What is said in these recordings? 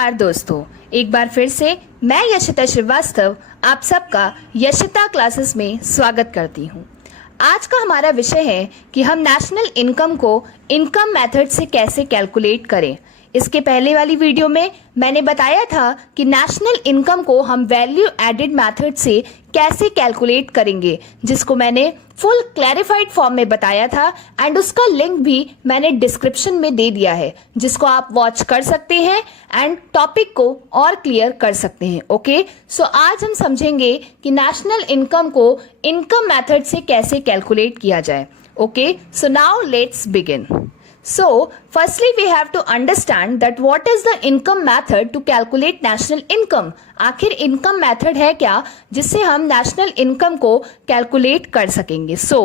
नमस्कार दोस्तों, एक बार फिर से मैं यशिता श्रीवास्तव आप सबका यशिता क्लासेस में स्वागत करती हूँ। आज का हमारा विषय है कि हम नेशनल इनकम को इनकम मेथड से कैसे कैलकुलेट करें। इसके पहले वाली वीडियो में मैंने बताया था कि नेशनल इनकम को हम वैल्यू एडेड मेथड से कैसे कैलकुलेट करेंगे, जिसको मैंने फुल क्लैरिफाइड फॉर्म में बताया था एंड उसका लिंक भी मैंने डिस्क्रिप्शन में दे दिया है, जिसको आप वॉच कर सकते हैं एंड टॉपिक को और क्लियर कर सकते हैं। ओके, सो आज हम समझेंगे कि नेशनल इनकम को इनकम मेथड से कैसे कैलकुलेट किया जाए। Okay, so now let's begin. So, firstly we have to understand that what is the income method to calculate national income। आखिर इनकम मेथड है क्या जिससे हम नेशनल इनकम को कैलकुलेट कर सकेंगे। So,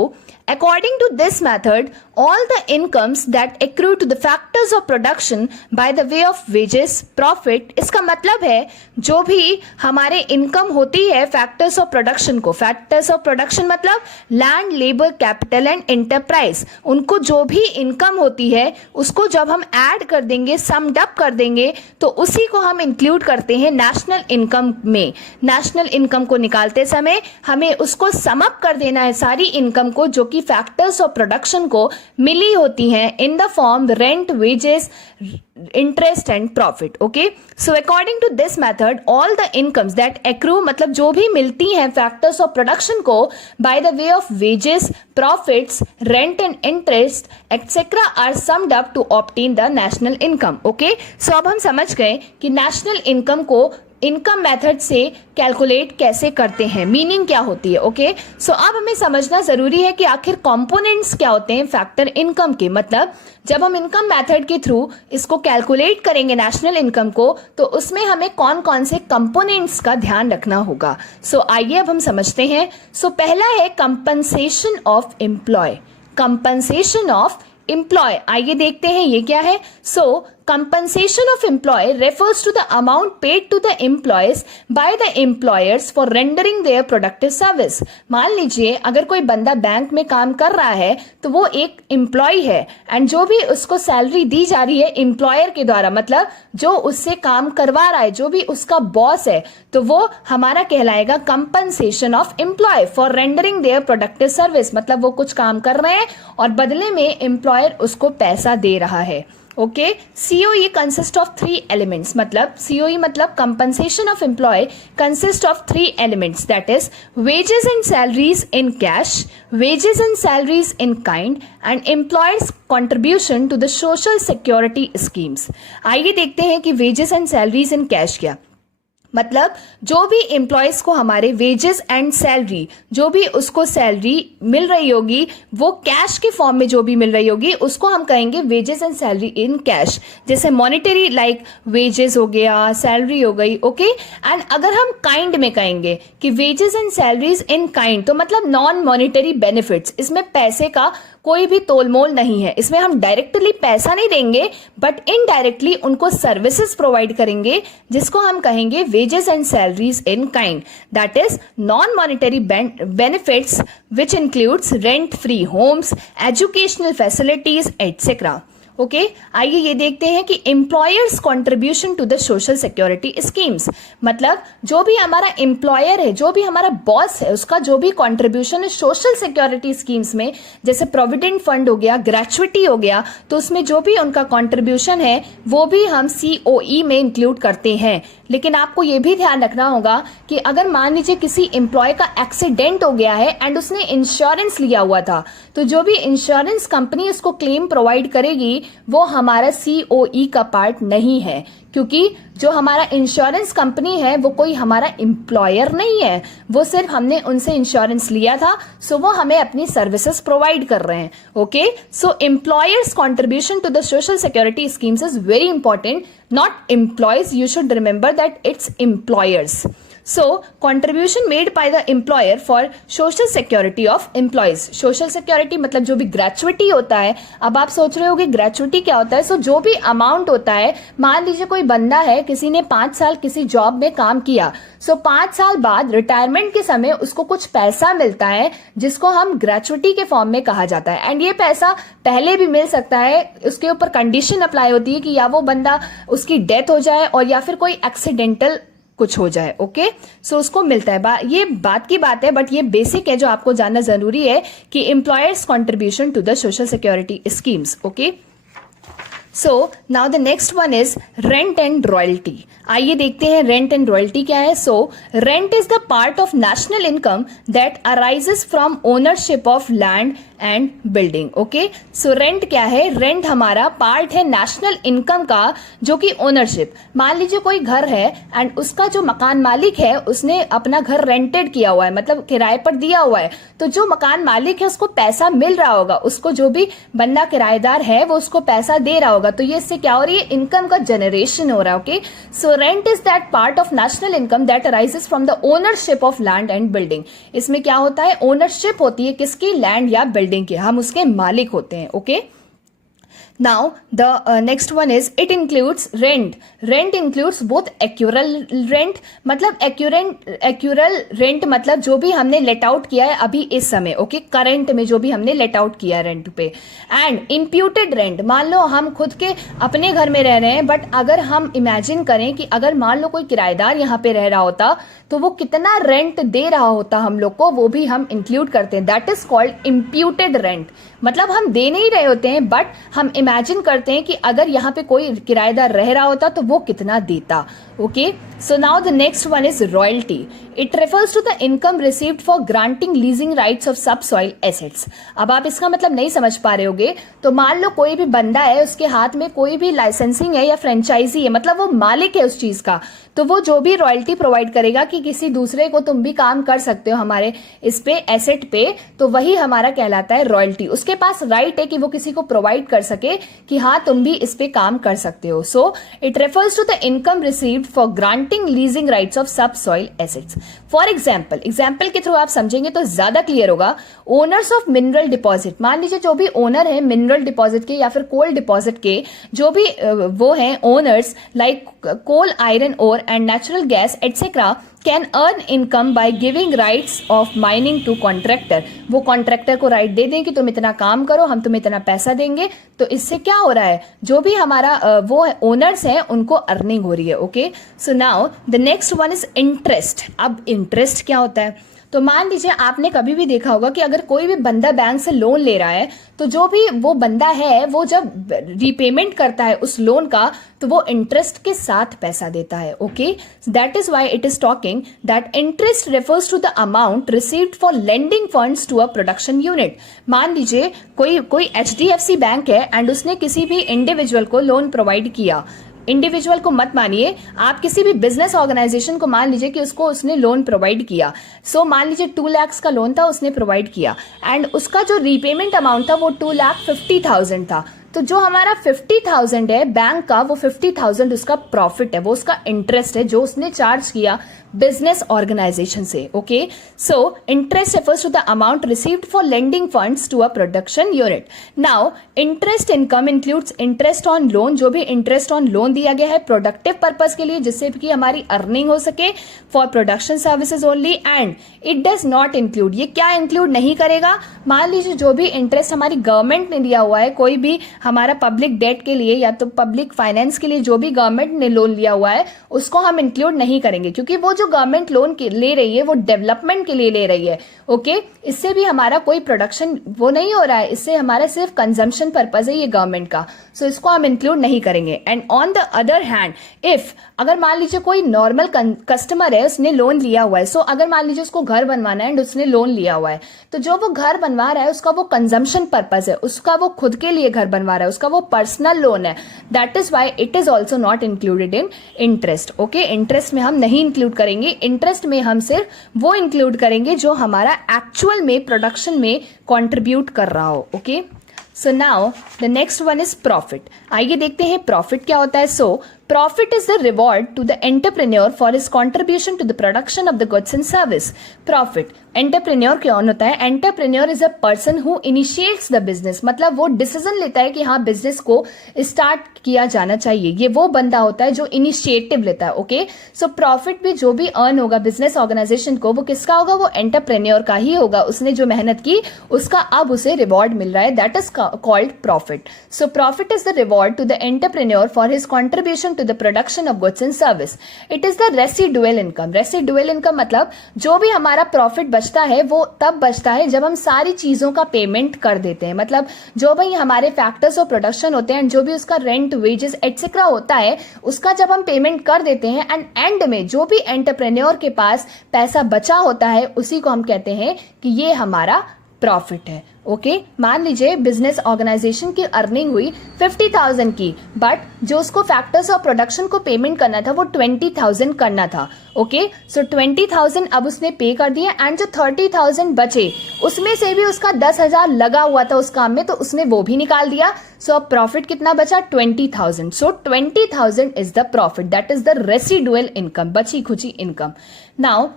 according to this method, all the incomes that accrue to the factors of production by the way of wages, profit, इसका मतलब है जो भी हमारे इनकम होती है फैक्टर्स ऑफ प्रोडक्शन को, फैक्टर्स ऑफ प्रोडक्शन मतलब land, labour, capital and enterprise, उनको जो भी इनकम होती है उसको जब हम ऐड कर देंगे, समड अप कर देंगे, तो उसी को हम इंक्लूड करते हैं नेशनल इनकम में। नेशनल इनकम को निकालते समय हमें उसको सम अप कर देना है सारी इनकम को जो कि फैक्टर्स ऑफ प्रोडक्शन को मिली होती हैं in the form rent, wages, interest and profit. Okay, so according to this method all the incomes that accrue मतलब जो भी मिलती हैं फैक्टर्स ऑफ प्रोडक्शन को by the way of wages, profits, rent and interest etcetera are summed up to obtain the national income. Okay, so अब हम समझ गए कि नेशनल इनकम को इनकम मेथड से कैलकुलेट कैसे करते हैं, मीनिंग क्या होती है। ओके, सो अब हमें समझना जरूरी है कि आखिर कंपोनेंट्स क्या होते हैं फैक्टर इनकम के। मतलब जब हम इनकम मेथड के थ्रू इसको कैलकुलेट करेंगे नेशनल इनकम को, तो उसमें हमें कौन कौन से कंपोनेंट्स का ध्यान रखना होगा। सो आइए अब हम समझते हैं। सो पहला है compensation of employ. Compensation of employ, आइए देखते हैं ये क्या है। सो compensation of employee refers to the amount paid to the employees by the employers for rendering their productive service। मान लीजिए अगर कोई बंदा बैंक में काम कर रहा है तो वो एक एम्प्लॉय है एंड जो भी उसको सैलरी दी जा रही है एम्प्लॉयर के द्वारा, मतलब जो उससे काम करवा रहा है, जो भी उसका बॉस है, तो वो हमारा कहलाएगा compensation of employ for rendering their productive service. मतलब वो कुछ काम कर रहे हैं और बदले में एम्प्लॉयर उसको पैसा दे रहा है। Okay, COE consist of 3 elements. मतलब COE मतलब compensation of employ consist of 3 elements, that is wages and salaries in cash, wages and salaries in kind and employers contribution to the social security schemes. आइए देखते हैं कि wages and salaries in cash क्या मतलब जो भी employees को हमारे वेजेस एंड सैलरी, जो भी उसको सैलरी मिल रही होगी वो कैश के फॉर्म में जो भी मिल रही होगी उसको हम कहेंगे wages and salary in cash. जैसे मॉनेटरी लाइक वेजेस हो गया, सैलरी हो गई। ओके, एंड अगर हम काइंड में कहेंगे कि wages and salaries in kind, तो मतलब नॉन मॉनेटरी बेनिफिट्स, इसमें पैसे का कोई भी तोलमोल नहीं है, इसमें हम डायरेक्टली पैसा नहीं देंगे बट इनडायरेक्टली उनको सर्विसेज प्रोवाइड करेंगे, जिसको हम कहेंगे wages and salaries in kind, that is non monetary benefits which includes rent free homes, educational facilities etcetera. Okay, आइए ये देखते हैं कि employers contribution to the social security schemes. मतलब जो भी हमारा एम्प्लॉयर है, जो भी हमारा बॉस है, उसका जो भी कंट्रीब्यूशन है सोशल सिक्योरिटी स्कीम्स में, जैसे प्रोविडेंट फंड हो गया, ग्रेचुइटी हो गया, तो उसमें जो भी उनका कंट्रीब्यूशन है वो भी हम COE में इंक्लूड करते हैं। लेकिन आपको ये भी ध्यान रखना होगा कि अगर मान लीजिए किसी एम्प्लॉय का एक्सीडेंट हो गया है एंड उसने इंश्योरेंस लिया हुआ था, तो जो भी इंश्योरेंस कंपनी उसको क्लेम प्रोवाइड करेगी वो हमारा COE का पार्ट नहीं है, क्योंकि जो हमारा इंश्योरेंस कंपनी है वो कोई हमारा एम्प्लॉयर नहीं है, वो सिर्फ हमने उनसे इंश्योरेंस लिया था, सो वो हमें अपनी सर्विसेज प्रोवाइड कर रहे हैं। Okay, so employers contribution to the social security schemes is very important, not employees, you should remember that it's employers. So contribution made by the employer for social security of employees. Social security मतलब जो भी gratuity होता है। अब आप सोच रहे होगे ग्रेचुइटी क्या होता है। सो जो भी अमाउंट होता है, मान लीजिए कोई बंदा है, किसी ने 5 साल किसी जॉब में काम किया, सो 5 साल बाद रिटायरमेंट के समय उसको कुछ पैसा मिलता है जिसको हम ग्रेचुइटी के फॉर्म में कहा जाता है। एंड ये पैसा पहले भी मिल सकता है, उसके ऊपर कंडीशन अप्लाई होती है कि या वो बंदा उसकी डेथ हो जाए और या फिर कोई एक्सीडेंटल कुछ हो जाए। ओके, सो उसको मिलता है। ये बात की बात है, बट ये बेसिक है जो आपको जानना जरूरी है कि employers contribution to the social security schemes. Okay, so now the next one is rent and royalty. आइए देखते हैं रेंट एंड रॉयल्टी क्या है। So rent is the part of national income that arises from ownership of land and building. Okay, so rent क्या है? Rent हमारा part है national income का, जो कि ओनरशिप। मान लीजिए कोई घर है एंड उसका जो मकान मालिक है उसने अपना घर रेंटेड किया हुआ है, मतलब किराए पर दिया हुआ है। तो जो मकान मालिक है उसको पैसा मिल रहा होगा, उसको जो भी बंदा किराएदार है वो उसको पैसा दे रहा होगा। तो ये इससे क्या हो रही है? इनकम का जनरेशन हो रहा है। Okay, so rent is that part of national income that arises from the ownership of land and building. इसमें क्या होता है? ओनरशिप होती है किसकी? लैंड या बिल्डिंग की। हम उसके मालिक होते हैं। Okay, now the next one is it includes rent includes both accrual rent, मतलब accrual rent मतलब जो भी हमने लेट आउट किया है अभी इस समय। ओके, करंट में जो भी हमने लेट आउट किया है रेंट पे। एंड इम्प्यूटेड रेंट, मान लो हम खुद के अपने घर में रह रहे हैं, बट अगर हम इमेजिन करें कि अगर मान लो कोई किराएदार यहाँ पे रह रहा होता तो वो कितना रेंट दे रहा होता हम लोग को, वो भी हम इंक्लूड करते हैं। That is called imputed rent. मतलब हम दे नहीं रहे होते हैं, बट हम इमेजिन करते हैं कि अगर यहाँ पे कोई किराएदार रह रहा होता तो वो कितना देता। Okay, so now the next one is royalty. It refers to the income received for granting leasing rights of subsoil assets. अब आप इसका मतलब नहीं समझ पा रहे होगे, तो मान लो कोई भी बंदा है, उसके हाथ में कोई भी लाइसेंसिंग है या फ्रेंचाइजी है, मतलब वो मालिक है उस चीज का, तो वो जो भी रॉयल्टी प्रोवाइड करेगा कि किसी दूसरे को तुम भी काम कर सकते हो हमारे इस पे एसेट पे, तो वही हमारा कहलाता है रॉयल्टी। उसके पास राइट है कि वो किसी को प्रोवाइड कर सके कि हाँ तुम भी इस पे काम कर सकते हो। So it refers to the income received for granting leasing rights of subsoil assets. For example के थ्रू आप समझेंगे तो ज्यादा क्लियर होगा। ओनर्स ऑफ मिनरल डिपॉजिट, मान लीजिए जो भी ओनर है मिनरल डिपॉजिट के या फिर कोल डिपॉजिट के, जो भी वो हैं owners, like coal, iron ore and natural gas etc. can earn income by giving rights of mining to contractor। वो कॉन्ट्रैक्टर को राइट दे दें कि तुम इतना काम करो, हम तुम्हें इतना पैसा देंगे। तो इससे क्या हो रहा है? जो भी हमारा वो ओनर्स हैं उनको अर्निंग हो रही है। Okay, so now the next one is interest. अब इंटरेस्ट क्या होता है? तो मान लीजिए आपने कभी भी देखा होगा कि अगर कोई भी बंदा बैंक से लोन ले रहा है, तो जो भी वो बंदा है वो जब रीपेमेंट करता है उस लोन का, तो वो इंटरेस्ट के साथ पैसा देता है। Okay, that is why it is talking that interest refers to the amount received for lending funds to a production unit. मान लीजिए कोई HDFC बैंक है एंड उसने किसी भी इंडिविजुअल को लोन प्रोवाइड किया। इंडिविजुअल को मत मानिए, आप किसी भी बिजनेस ऑर्गेनाइजेशन को मान लीजिए कि उसने लोन प्रोवाइड किया। सो मान लीजिए 2 लाख का लोन था, उसने प्रोवाइड किया एंड उसका जो रीपेमेंट अमाउंट था वो 2,50,000 था। तो जो हमारा 50,000 है बैंक का, वो 50,000 उसका प्रॉफिट है, वो उसका इंटरेस्ट है जो उसने चार्ज किया बिजनेस ऑर्गेनाइजेशन से। Okay, so interest refers to the amount received for lending funds to a production unit. Now interest income includes interest on loan, जो भी इंटरेस्ट ऑन लोन दिया गया है प्रोडक्टिव पर्पस के लिए, जिससे कि हमारी अर्निंग हो सके for production services only. And it does not include, ये क्या इंक्लूड नहीं करेगा? मान लीजिए जो भी इंटरेस्ट हमारी गवर्नमेंट ने दिया हुआ है, कोई भी हमारा पब्लिक डेट के लिए या तो पब्लिक फाइनेंस के लिए जो भी गवर्नमेंट ने लोन लिया हुआ है, उसको हम इंक्लूड नहीं करेंगे, क्योंकि वो जो गवर्नमेंट लोन ले रही है वो डेवलपमेंट के लिए ले रही है। ओके, इससे भी हमारा कोई प्रोडक्शन वो नहीं हो रहा है, इससे हमारा सिर्फ कंजम्पशन पर्पज है ये गवर्नमेंट का। सो इसको हम इंक्लूड नहीं करेंगे। And on the other hand, if अगर मान लीजिए कोई नॉर्मल कस्टमर है, उसने लोन लिया हुआ है, सो अगर मान लीजिए उसको घर बनवाना है एंड उसने लोन लिया हुआ है, तो जो वो घर बनवा रहा है उसका वो कंजम्पशन पर्पज है, उसका वो खुद के लिए घर बनवा रहा है, उसका वो पर्सनल लोन है। That is why it is also not included in interest. Okay, interest में हम नहीं इंक्लूड करेंगे, इंटरेस्ट में हम सिर्फ वो इंक्लूड करेंगे जो हमारा एक्चुअल में प्रोडक्शन में कंट्रीब्यूट कर रहा हो। Okay, so now the next one is profit. आइए देखते हैं प्रॉफिट क्या होता है। सो Profit is the reward to the entrepreneur for his contribution to the production of the goods and service. Profit. Entrepreneur कौन होता है? Entrepreneur is a person who initiates the business, मतलब वो डिसीजन लेता है कि हाँ बिजनेस को स्टार्ट किया जाना चाहिए, ये वो बंदा होता है जो इनिशिएटिव लेता है. ओके, सो प्रॉफिट भी जो भी अर्न होगा बिजनेस ऑर्गेनाइजेशन को, वो किसका होगा? वो एंटरप्रेन्योर का ही होगा. उसने जो मेहनत की उसका अब उसे रिवॉर्ड मिल रहा है, that is called profit. So profit is the reward to the entrepreneur for his contribution to the production of goods and service. It is the residual income. Residual income मतलब जो भी हमारा प्रॉफिट बचता है वो तब बचता है जब हम सारी चीजों का पेमेंट कर देते हैं. मतलब जो भाई हमारे फैक्टर्स ऑफ प्रोडक्शन होते हैं, जो भी उसका रेंट, वेजेस एटसेट्रा होता है, उसका जब हम पेमेंट कर देते हैं एंड एंड में जो भी एंटरप्रेन्योर के पास पैसा बचा होता है उसी को हम कहते हैं कि ये हमारा प्रॉफिट है. ओके, मान लीजिए बिजनेस ऑर्गेनाइजेशन की अर्निंग हुई 50,000 की, बट जो उसको फैक्टर्स ऑफ प्रोडक्शन को पेमेंट करना था वो 20,000 करना था. ओके, सो 20,000 अब उसने पे कर दिया एंड जो 30,000 बचे उसमें से भी उसका 10,000 लगा हुआ था उस काम में, तो उसने वो भी निकाल दिया. सो अब प्रॉफिट कितना बचा? 20,000. So 20,000 is the profit, that is the residual income, बची खुची income. Now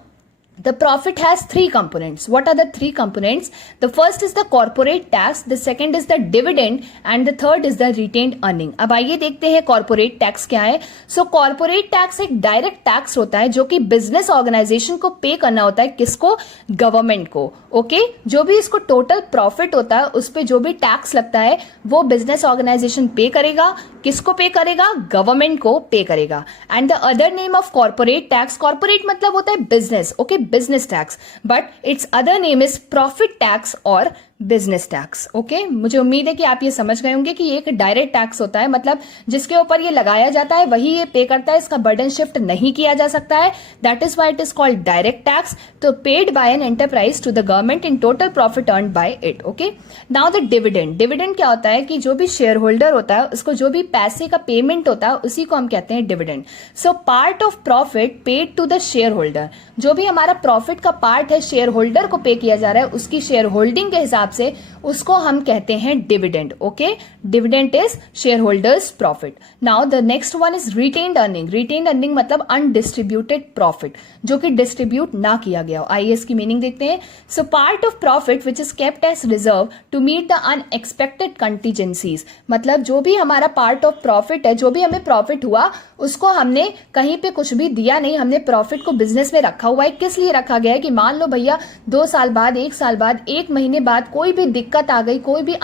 the profit has three components. What are the three components? The first is the corporate tax, the second is the dividend and the third is the retained earning. अब आइए देखते हैं corporate tax क्या है. So corporate tax एक direct tax होता है जो कि business organization को पे करना होता है. किसको? Government को. ओके, जो भी इसको टोटल प्रॉफिट होता है उस पर जो भी टैक्स लगता है वो बिजनेस ऑर्गेनाइजेशन पे करेगा. किसको पे करेगा? गवर्नमेंट को पे करेगा. And the other name of corporate tax, corporate मतलब होता है business. Okay, business tax, but it's other name is profit tax और बिजनेस टैक्स. ओके, मुझे उम्मीद है कि आप ये समझ गए होंगे कि ये एक डायरेक्ट टैक्स होता है, मतलब जिसके ऊपर ये लगाया जाता है वही ये पे करता है, इसका बर्डन शिफ्ट नहीं किया जा सकता है. That is why it is called direct tax. तो paid by an enterprise to the government in total profit earned by it. Okay, now the dividend. Dividend क्या होता है कि जो भी शेयर होल्डर होता है उसको जो भी पैसे का पेमेंट होता है उसी को हम कहते हैं dividend. So part of profit paid to the share holder, जो भी हमारा प्रॉफिट का पार्ट है शेयर होल्डर को पे किया जा रहा है उसकी शेयर होल्डिंग के हिसाब से उसको हम कहते हैं dividend. Okay, dividend is share holders profit. Now the next one is retained earning. Retained earning मतलब अनडिस्ट्रीब्यूटेड प्रॉफिट, जो कि डिस्ट्रीब्यूट ना किया गया हो. आइए इसकी मीनिंग देखते हैं. So part of profit which is kept as reserve to meet the unexpected contingencies. मतलब जो भी हमारा पार्ट ऑफ प्रॉफिट है, जो भी हमें प्रॉफिट हुआ उसको हमने कहीं पे कुछ भी दिया नहीं, हमने प्रॉफिट को बिजनेस में रखा हुआ है. किस लिए रखा गया है कि मान लो भैया 2 साल बाद, 1 साल बाद, 1 महीने बाद कोई भी दिक्कत आ गई, कोई भी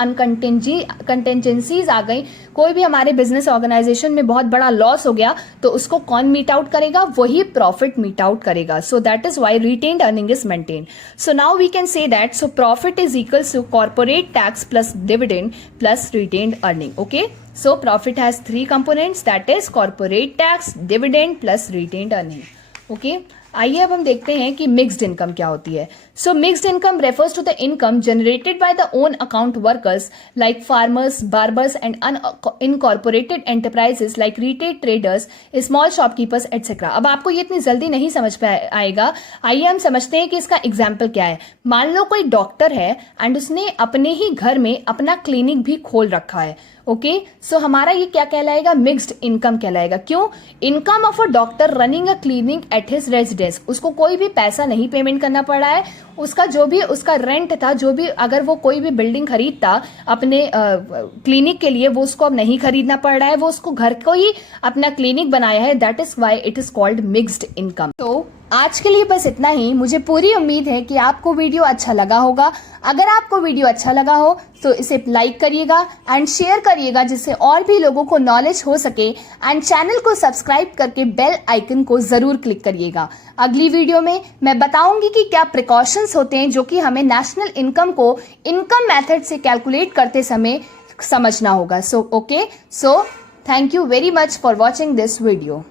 कंटेंजेंसीज आ गई, कोई भी हमारे बिजनेस ऑर्गेनाइजेशन में बहुत बड़ा लॉस हो गया, तो उसको कौन मीट आउट करेगा? वही प्रॉफिट मीट आउट करेगा. So that is why retained earning is maintained. So now we can say that so profit is equals to corporate tax plus dividend plus retained earning. Okay, so profit has 3 components, that is corporate tax, dividend plus retained earning. Okay, आइए अब हम देखते हैं कि mixed income क्या होती है. So mixed income refers to the income generated by the own account workers like farmers, barbers and unincorporated enterprises like retail traders, small shopkeepers etcetera. अब आपको ये इतनी जल्दी नहीं समझ आएगा. आइए हम समझते हैं कि इसका एग्जाम्पल क्या है. मान लो कोई डॉक्टर है एंड उसने अपने ही घर में अपना क्लिनिक भी खोल रखा है. ओके, सो हमारा ये क्या कहलाएगा? मिक्स्ड इनकम कहलाएगा. क्यों? Income of a doctor running a clinic at his residence. उसको कोई भी पैसा नहीं पेमेंट करना पड़ा है. उसका जो भी उसका रेंट था, जो भी अगर वो कोई भी बिल्डिंग खरीदता अपने क्लिनिक के लिए, वो उसको अब नहीं खरीदना पड़ रहा है, वो उसको घर को ही अपना क्लिनिक बनाया है. That is why it is called mixed income. तो आज के लिए बस इतना ही. मुझे पूरी उम्मीद है कि आपको वीडियो अच्छा लगा होगा. अगर आपको वीडियो अच्छा लगा हो तो इसे लाइक करिएगा एंड शेयर करिएगा जिससे और भी लोगों को नॉलेज हो सके. एंड चैनल को सब्सक्राइब करके बेल आइकन को जरूर क्लिक करिएगा. अगली वीडियो में मैं बताऊंगी कि क्या प्रिकॉशंस होते हैं जो कि हमें नेशनल इनकम को इनकम मेथड से कैलकुलेट करते समय समझना होगा. So okay, so thank you very much for watching this video.